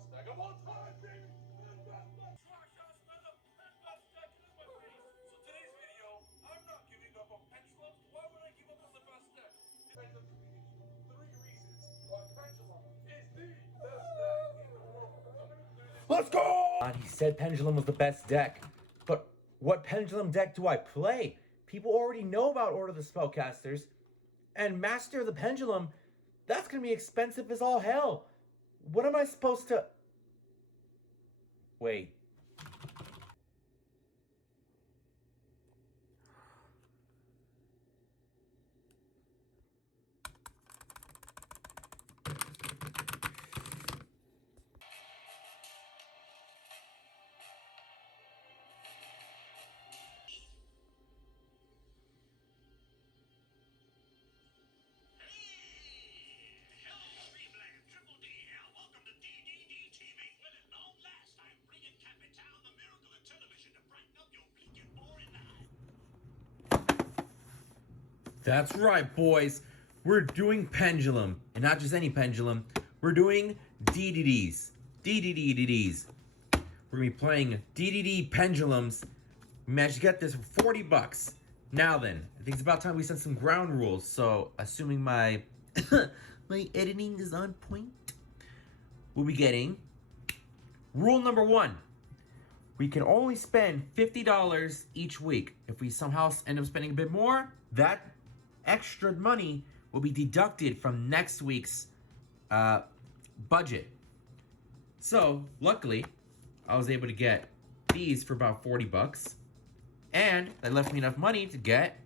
best deck of all time, baby! The best deck! Smash us, brother! The best deck in my face! So today's video, I'm not giving up on Pendulum. Why would I give up on the best deck? Pendulum community. 3 reasons why Pendulum is the best deck in the world. I'm gonna clear this. Let's go! He said Pendulum was the best deck, but what Pendulum deck do I play? People already know about Order of the Spellcasters, and Master of the Pendulum, that's gonna be expensive as all hell. What am I supposed to... Wait. That's right, boys. We're doing Pendulum, and not just any Pendulum. We're doing DDDs. DDDs. We're gonna be playing DDD Pendulums. We managed to get this for 40 bucks. Now then, I think it's about time we set some ground rules. So, assuming my my editing is on point, we'll be getting rule number 1. We can only spend $50 each week. If we somehow end up spending a bit more, that extra money will be deducted from next week's budget. So, luckily, I was able to get these for about 40 bucks. And that left me enough money to get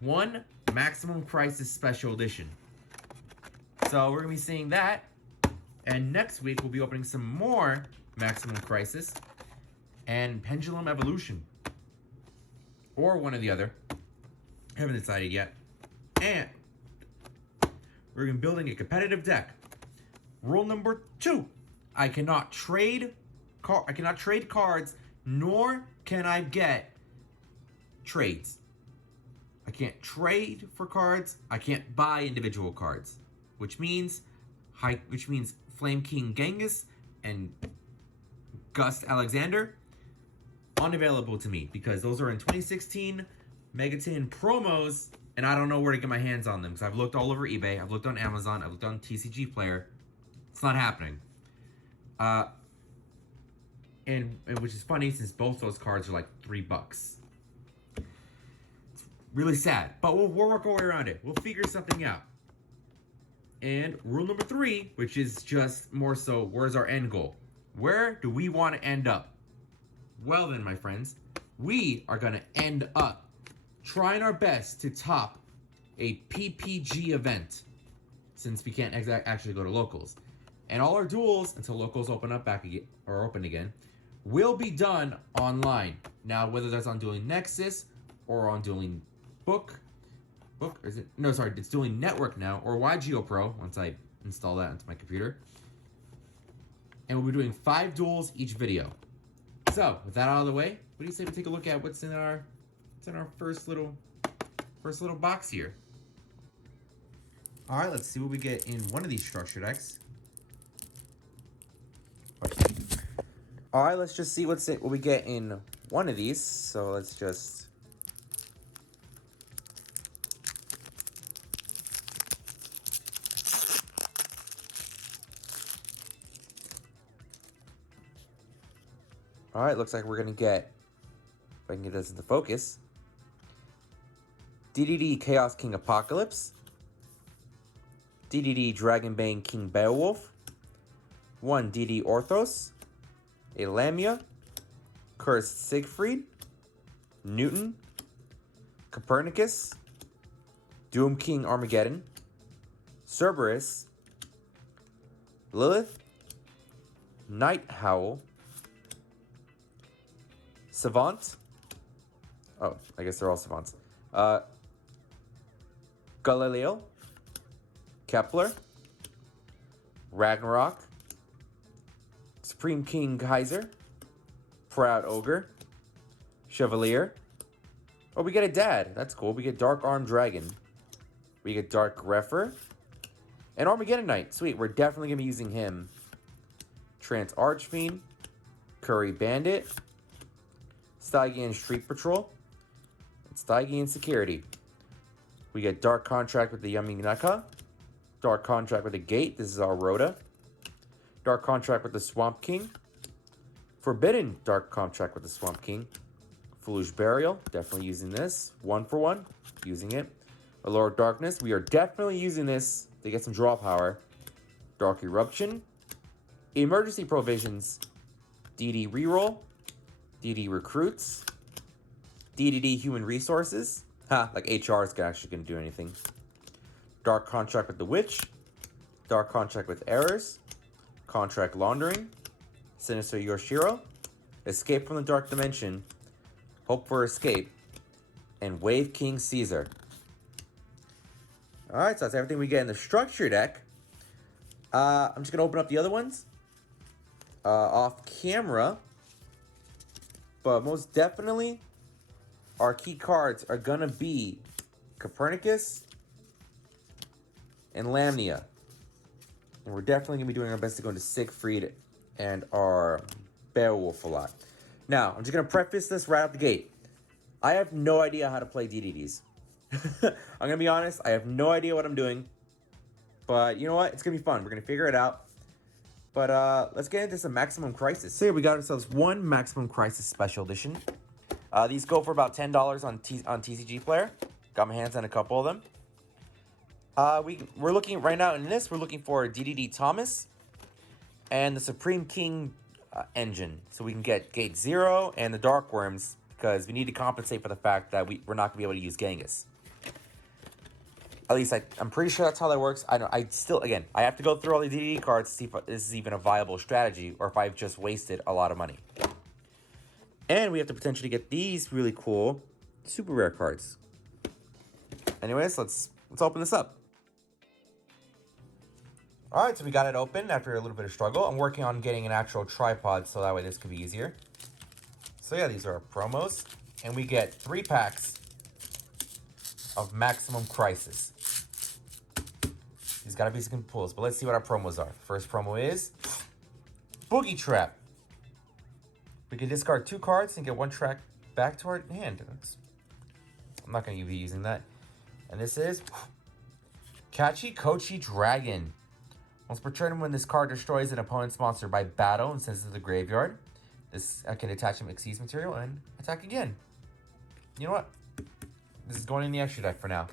one Maximum Crisis Special Edition. So, we're going to be seeing that. And next week, we'll be opening some more Maximum Crisis and Pendulum Evolution. Or one or the other. Haven't decided yet. And we're going to be building a competitive deck. Rule number 2. I cannot trade cards, nor can I get trades. I can't trade for cards. I can't buy individual cards, which means Flame King Genghis and Gust Alexander unavailable to me because those are in 2016 Megaton promos, and I don't know where to get my hands on them because I've looked all over eBay, I've looked on Amazon, I've looked on TCG Player. It's not happening. And which is funny since both those cards are like $3. It's really sad, but we'll work our way around it. We'll figure something out. And rule number 3, which is just more so, where's our end goal? Where do we want to end up? Well then, my friends, we are going to end up trying our best to top a PPG event, since we can't actually go to locals. And all our duels, until locals open again, will be done online. Now, whether that's on Dueling Nexus or on Dueling it's Dueling Network now, or YGO Pro, once I install that into my computer. And we'll be doing 5 duels each video. So, with that out of the way, what do you say we take a look at what's in our first little box here? All right, let's see what we get in one of these structure decks. All right, let's just see what we get in one of these. So let's just... All right, looks like we're going to get, if I can get this into focus, DDD Chaos King Apocalypse, DDD Dragonbane King Beowulf, 1 DD Orthos, a Lamia, Cursed Siegfried, Newton, Copernicus, Doom King Armageddon, Cerberus, Lilith, Night Howl, Savant. Oh, I guess they're all Savants. Galileo, Kepler, Ragnarok, Supreme King Kaiser, Proud Ogre, Chevalier. Oh, we get a dad. That's cool. We get Dark Armed Dragon. We get Dark Refer. And Armageddon Knight. Sweet. We're definitely going to be using him Trance Archfiend, Curry Bandit, Stygian Street Patrol, and Stygian Security. We get Dark Contract with the Yummy Naka, Dark Contract with the Gate, this is our Rhoda, Dark Contract with the Swamp King, Forbidden Dark Contract with the Swamp King, Foolish Burial, definitely using this, 1 for 1, using it. Allure of Darkness, we are definitely using this to get some draw power. Dark Eruption, Emergency Provisions, DD Reroll, DD Recruits, DDD Human Resources, like HR is actually going to do anything. Dark Contract with the Witch, Dark Contract with Errors, Contract Laundering, Sinister Yoshiro, Escape from the Dark Dimension, Hope for Escape, and Wave King Caesar. Alright, so that's everything we get in the structure deck. I'm just going to open up the other ones off camera. But most definitely, our key cards are going to be Copernicus and Lamnia. And we're definitely going to be doing our best to go into Siegfried and our Beowulf a lot. Now, I'm just going to preface this right out the gate. I have no idea how to play DDDs. I'm going to be honest, I have no idea what I'm doing. But you know what? It's going to be fun. We're going to figure it out. But let's get into some Maximum Crisis. So here we got ourselves one Maximum Crisis Special Edition. These go for about $10 on TCG Player. Got my hands on a couple of them. We're looking right now in this. We're looking for DDD Thomas and the Supreme King engine, so we can get Gate 0 and the Dark Worms, because we need to compensate for the fact that we're not gonna be able to use Genghis. At least I'm pretty sure that's how that works. I have to go through all the DDD cards to see if this is even a viable strategy or if I've just wasted a lot of money. And we have to potentially get these really cool super rare cards. Anyways, let's open this up. Alright, so we got it open after a little bit of struggle. I'm working on getting an actual tripod so that way this could be easier. So yeah, these are our promos. And we get 3 packs of Maximum Crisis. These gotta be some pulls, but let's see what our promos are. First promo is Boogie Trap. We can discard 2 cards and get 1 track back to our hand. I'm not gonna be using that. And this is Kachi Kochi Dragon. Once per turn, when this card destroys an opponent's monster by battle and sends it to the graveyard, I can attach an Xyz material and attack again. You know what? This is going in the extra deck for now.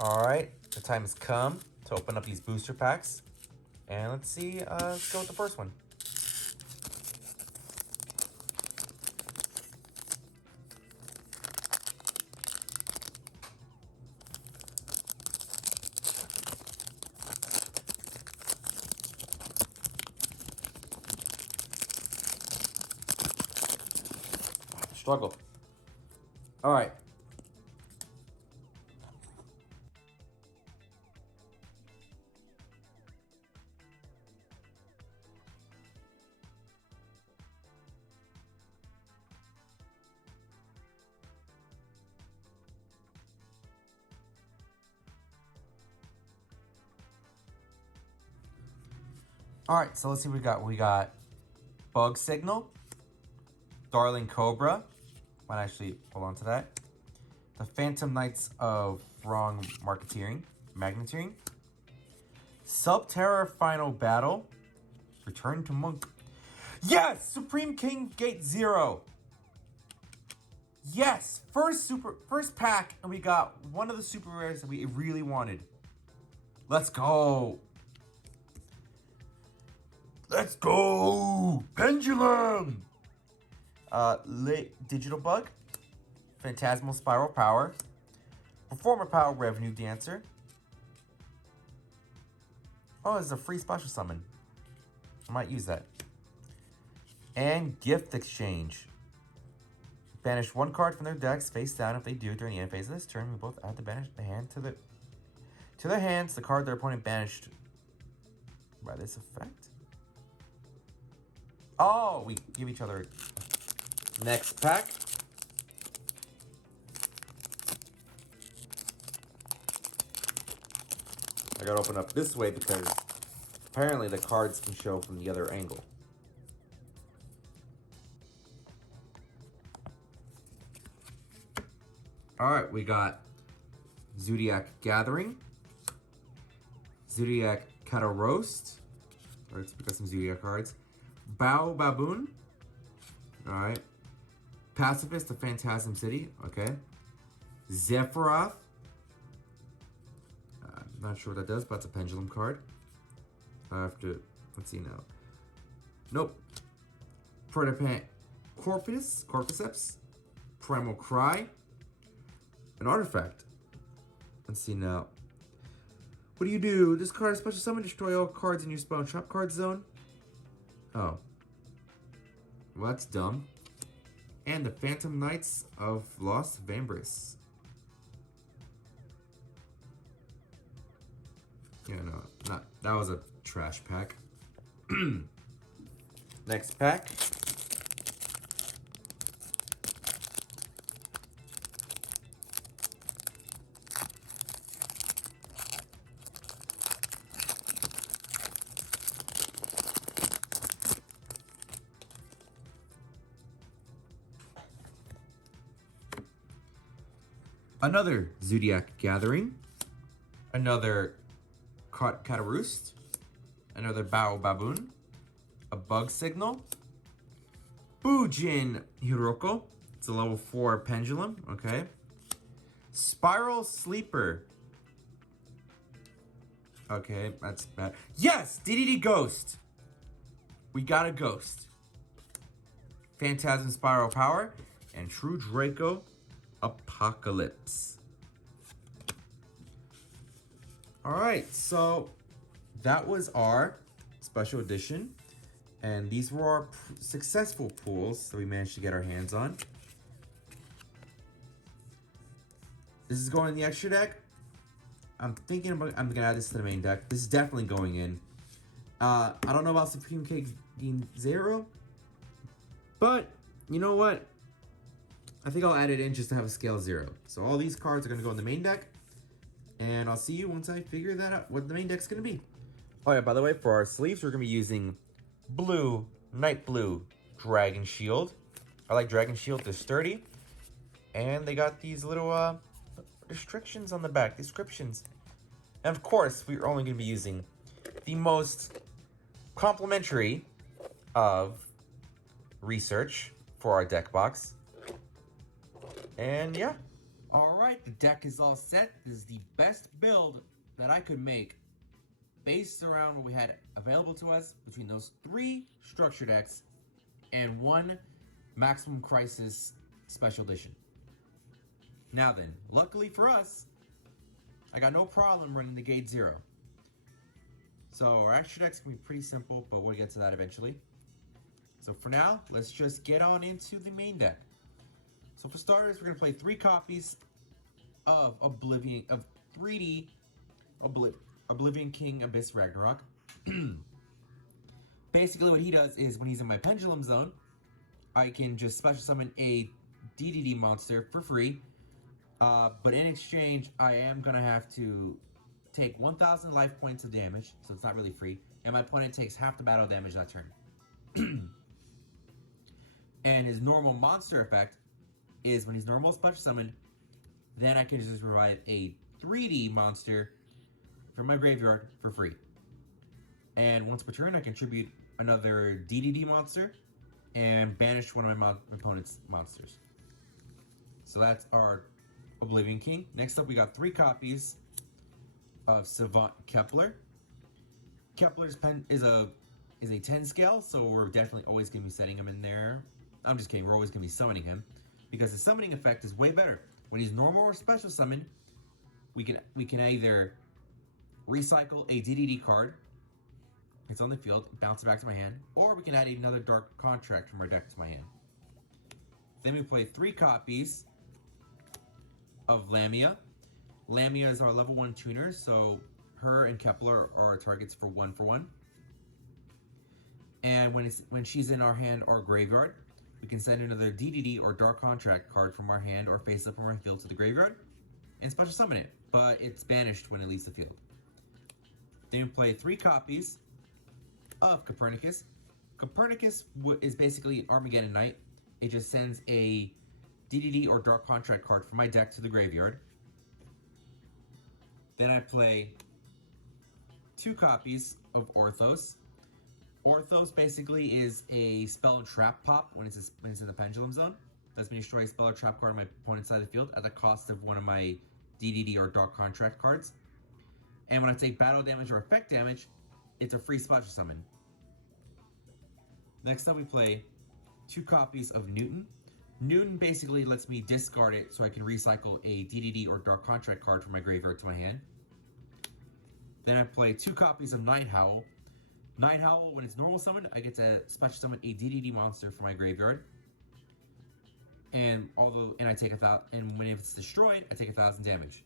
Alright, the time has come to open up these booster packs. And let's see, let's go with the first one. Struggle. All right. All right, so let's see what we got. We got Bug Signal, Darling Cobra. Might actually hold on to that. The Phantom Knights of Wrong Magneteering. Subterra Final Battle. Return to Monk. Yes! Supreme King Gate 0. Yes! First pack, and we got one of the super rares that we really wanted. Let's go! Let's go! Pendulum! Digital Bug, Phantasmal Spiral Power, Performer Power Revenue Dancer. Oh, it's a free special summon. I might use that. And Gift Exchange. Banish 1 card from their decks face down. If they do during the end phase of this turn, we both add the banish the hand to their hands the card their opponent banished by this effect. Oh, we give each other. Next pack. I gotta open up this way because Apparently the cards can show from the other angle. Alright, we got Zodiac Gathering, Zodiac Cattle Roast. Alright, let's pick up some Zodiac cards. Bao Baboon. Alright. Pacifist of Phantasm City. Okay. Zephyroth. I'm not sure what that does, but it's a pendulum card. I have to, let's see now. Nope. Protopant Corpusceps. Primal Cry. An artifact. Let's see now. What do? This card is special summon, destroy all cards in your spell and trap card zone. Oh. Well, that's dumb. And the Phantom Knights of Lost Vambrace. Yeah, no, not that was a trash pack. Next pack. Another Zodiac Gathering. Another Cataroost. Another Bao Baboon. A Bug Signal. Bujin Hiroko. It's a level 4 pendulum. Okay. Spiral Sleeper. Okay, that's bad. Yes! DDD Ghost. We got a Ghost. Phantasm Spiral Power. And True Draco Apocalypse. Alright, so that was our special edition. And these were our successful pulls that we managed to get our hands on. This is going in the extra deck. I'm thinking about, I'm gonna add this to the main deck. This is definitely going in. I don't know about Supreme Cake Game 0, but you know what? I think I'll add it in just to have a scale 0. So all these cards are gonna go in the main deck, and I'll see you once I figure that out, what the main deck's gonna be. Oh yeah, by the way, for our sleeves, we're gonna be using blue, night blue Dragon Shield. I like Dragon Shield, they're sturdy. And they got these little restrictions on the back, descriptions. And of course, we're only gonna be using the most complimentary of research for our deck box. And yeah. Alright, the deck is all set. This is the best build that I could make based around what we had available to us between those 3 structure decks and 1 Maximum Crisis Special Edition. Now then, luckily for us, I got no problem running the Gate 0. So our extra deck's gonna be pretty simple, but we'll get to that eventually. So for now, let's just get on into the main deck. So for starters, we're gonna play 3 copies of 3D Oblivion King Abyss Ragnarok. Basically what he does is when he's in my pendulum zone, I can just special summon a DDD monster for free. But in exchange, I am gonna have to take 1,000 life points of damage, so it's not really free, and my opponent takes half the battle damage that turn. And his normal monster effect is when he's normal special summoned, then I can just revive a 3D monster from my graveyard for free. And once per turn, I contribute another DDD monster and banish one of my opponent's monsters. So that's our Oblivion King. Next up, we got 3 copies of Savant Kepler. Kepler's pen is a 10 scale, so we're definitely always going to be setting him in there. I'm just kidding, we're always going to be summoning him because the summoning effect is way better. When he's normal or special summon, we can either recycle a DDD card, it's on the field, bounce it back to my hand, or we can add another Dark Contract from our deck to my hand. Then we play 3 copies of Lamia. Lamia is our level 1 tuner, so her and Kepler are our targets for 1/1. And when she's in our hand or graveyard, we can send another DDD or Dark Contract card from our hand or face up from our field to the graveyard and special summon it, but it's banished when it leaves the field. Then we play 3 copies of Copernicus. Copernicus is basically Armageddon Knight. It just sends a DDD or Dark Contract card from my deck to the graveyard. Then I play 2 copies of Orthos. Orthos basically is a spell and trap pop when it's in the pendulum zone. Lets me destroy a spell or trap card on my opponent's side of the field at the cost of one of my DDD or Dark Contract cards. And when I take battle damage or effect damage, it's a free Splasher Summon. Next up, we play 2 copies of Newton. Newton basically lets me discard it so I can recycle a DDD or Dark Contract card from my graveyard to my hand. Then I play 2 copies of Night Howl. Night Howl, when it's normal summoned, I get to special summon a DDD monster from my graveyard. And I take 1,000. And when it's destroyed, I take 1,000 damage.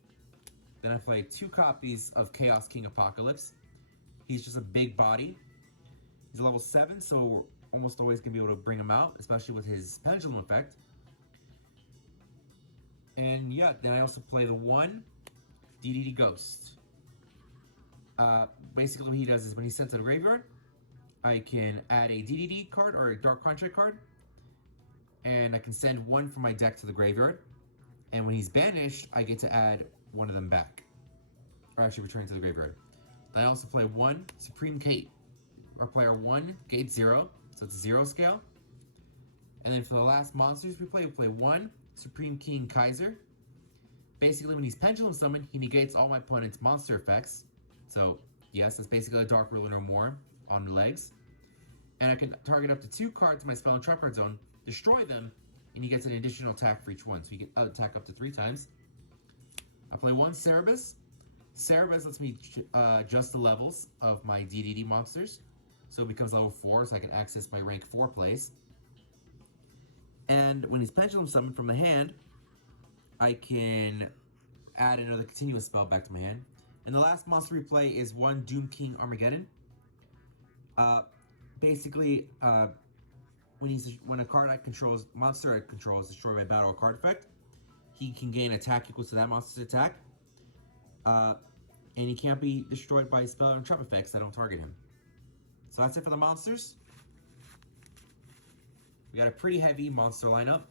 Then I play 2 copies of Chaos King Apocalypse. He's just a big body. He's a level 7, so we're almost always gonna be able to bring him out, especially with his pendulum effect. And yeah, then I also play the 1 DDD Ghost. Basically what he does is when he's sent to the graveyard, I can add a DDD card or a Dark Contract card, and I can send 1 from my deck to the graveyard. And when he's banished, I get to add 1 of them back, or actually return to the graveyard. Then I also play 1 Supreme Kate. Our player 1 Gate 0, so it's a 0 scale. And then for the last monsters we play 1 Supreme King Kaiser. Basically, when he's pendulum summoned, he negates all my opponent's monster effects. So, yes, it's basically a Dark Ruler no more on the legs. And I can target up to 2 cards in my spell and trap card zone, destroy them, and he gets an additional attack for each one. So he can attack up to 3 times. I play 1 Cerebus. Cerebus lets me adjust the levels of my DDD monsters. So it becomes level 4, so I can access my rank 4 plays. And when he's pendulum summoned from the hand, I can add another continuous spell back to my hand. And the last monster we play is 1 Doom King Armageddon. Basically, when a card monster I control is destroyed by battle or card effect, he can gain attack equal to that monster's attack. And he can't be destroyed by spell and trap effects that don't target him. So that's it for the monsters. We got a pretty heavy monster lineup,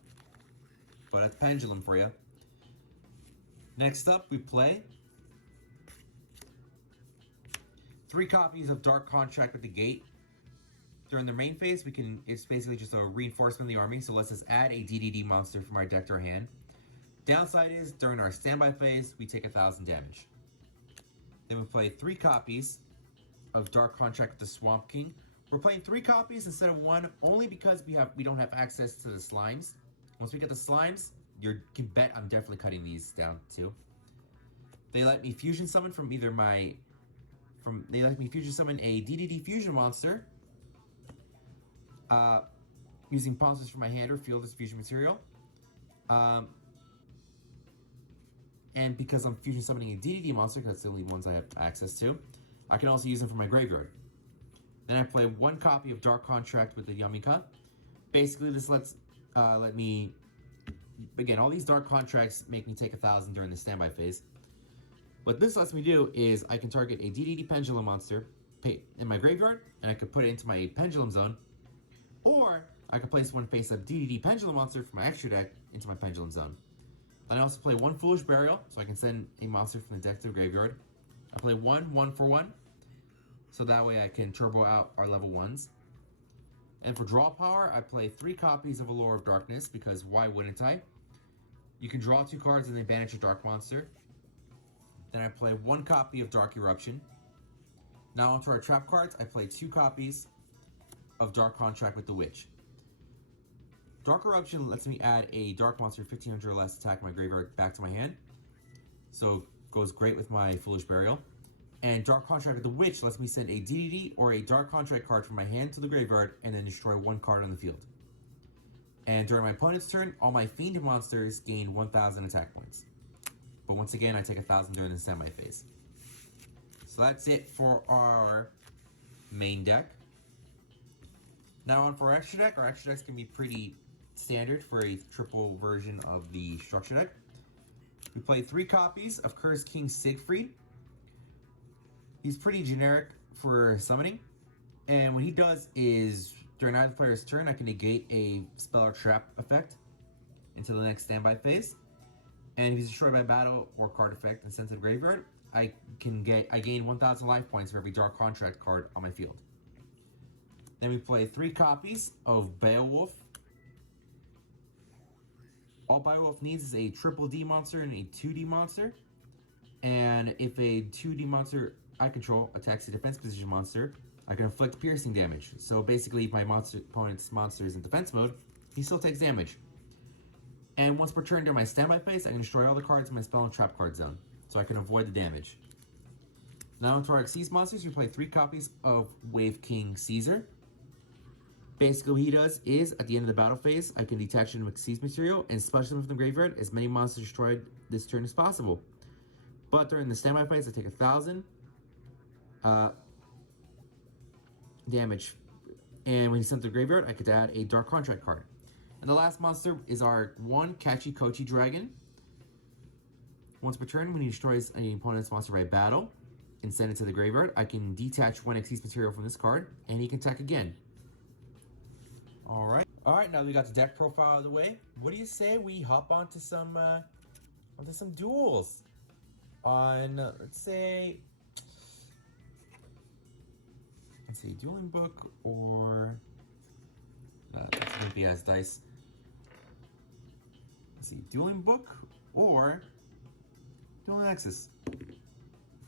but that's Pendulum for you. Next up, we play 3 copies of Dark Contract with the Gate. During the main phase, it's basically just a reinforcement of the army, so let's just add a DDD monster from our deck to our hand. Downside is, during our standby phase, we take 1,000 damage. Then we play 3 copies of Dark Contract with the Swamp King. We're playing 3 copies instead of 1, only because we don't have access to the slimes. Once we get the slimes, you can bet I'm definitely cutting these down too. They let me fusion summon they let me fusion summon a DDD fusion monster. Using monsters from my hand or field as fusion material. And because I'm fusion summoning a DDD monster, because that's the only ones I have access to, I can also use them for my graveyard. Then I play 1 copy of Dark Contract with the Yamika. Basically, this let me... Again, all these Dark Contracts make me take 1,000 during the standby phase. What this lets me do is I can target a DDD Pendulum monster in my graveyard, and I could put it into my Pendulum Zone. Or I could place 1 face-up DDD Pendulum monster from my extra deck into my Pendulum Zone. Then I also play 1 Foolish Burial, so I can send a monster from the deck to the graveyard. I play 1 for 1, so that way I can turbo out our level 1s. And for draw power, I play 3 copies of Allure of Darkness, because why wouldn't I? You can draw 2 cards and then banish a dark monster. Then I play 1 copy of Dark Eruption. Now onto our trap cards, I play 2 copies of Dark Contract with the Witch. Dark Eruption lets me add a dark monster 1500 or less attack in my graveyard back to my hand. So goes great with my Foolish Burial. And Dark Contract with the Witch lets me send a DDD or a Dark Contract card from my hand to the graveyard and then destroy 1 card on the field. And during my opponent's turn, all my Fiend monsters gain 1,000 attack points. But once again, I take 1,000 during the standby phase. So that's it for our main deck. Now on for our extra deck. Our extra decks can be pretty standard for a triple version of the structure deck. We play 3 copies of Cursed King Siegfried. He's pretty generic for summoning. And what he does is, during either player's turn, I can negate a spell or trap effect until the next standby phase. And if he's destroyed by battle or card effect and sent to the graveyard, I gain 1,000 life points for every Dark Contract card on my field. Then we play 3 copies of Beowulf. All Beowulf needs is a triple D monster and a 2D monster. And if a 2D monster I control attacks a defense position monster, I can inflict piercing damage. So basically, if my opponent's monster is in defense mode, he still takes damage. And once per turn during my standby phase, I can destroy all the cards in my spell and trap card zone, so I can avoid the damage. Now into our Xyz monsters, we play 3 copies of Wave King Caesar. Basically what he does is, at the end of the battle phase, I can detach an Xyz material and special them from the graveyard as many monsters destroyed this turn as possible. But during the standby phase, I take 1,000 damage. And when he's sent to the graveyard, I could add a Dark Contract card. And the last monster is our 1 Kachi Kochi Dragon. Once per turn, when he destroys an opponent's monster by battle and send it to the graveyard, I can detach 1 Xyz material from this card, and he can attack again. Alright, now that we got the deck profile out of the way, what do you say we hop onto some duels? On, let's see, Dueling Book or... that's wimpy ass dice. Let's see, Dueling Book or Dueling Nexus.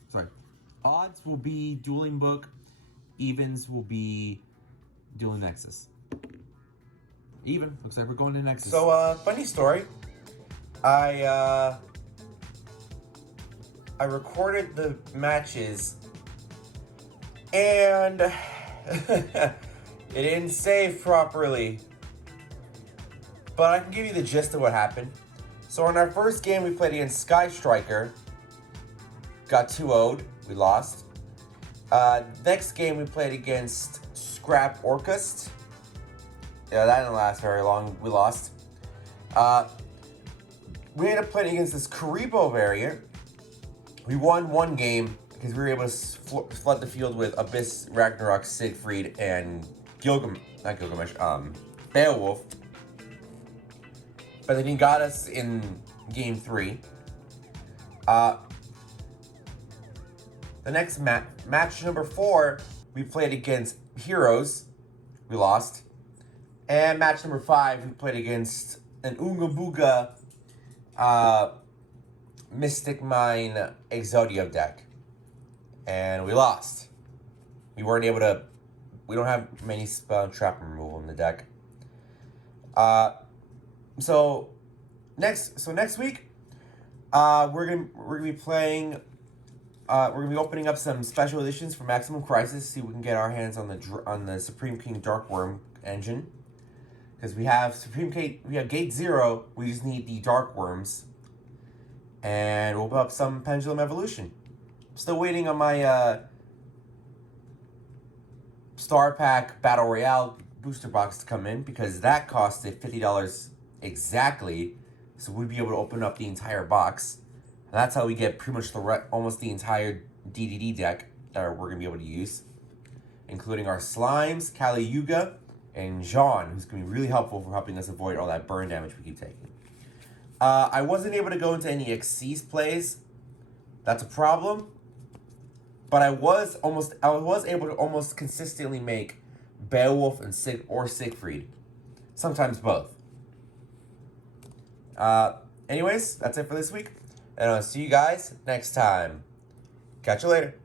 Sorry. Odds will be Dueling Book. Evens will be Dueling Nexus. Even. Looks like we're going to Nexus. So, funny story. I recorded the matches and it didn't save properly. But I can give you the gist of what happened. So in our first game we played against Sky Striker. Got 2-0'd. We lost. Next game we played against Scrap Orcust. Yeah, that didn't last very long. We lost. We ended up playing against this Karibo variant. We won 1 game because we were able to flood the field with Abyss, Ragnarok, Siegfried, and Beowulf. But then he got us in game 3. The next match number 4, we played against Heroes. We lost. And match number 5, we played against an Oonga Booga Mystic Mine Exodia deck. And we lost. We weren't able to... We don't have many spell and trap removal in the deck. So next week, we're gonna be playing. We're gonna be opening up some special editions for Maximum Crisis. See if we can get our hands on the Supreme King Darkworm engine. Because we have Gate 0. We just need the Darkworms, and we'll put up some Pendulum Evolution. Still waiting on my Star Pack Battle Royale booster box to come in, because that costed $50 exactly. So we'd be able to open up the entire box. And that's how we get pretty much almost the entire DDD deck that we're gonna be able to use, including our Slimes, Kali Yuga, and Jean, who's going to be really helpful for helping us avoid all that burn damage we keep taking. I wasn't able to go into any Xyz plays. That's a problem. But I was able to almost consistently make Beowulf and Siegfried. Sometimes both. Anyways, that's it for this week. And I'll see you guys next time. Catch you later.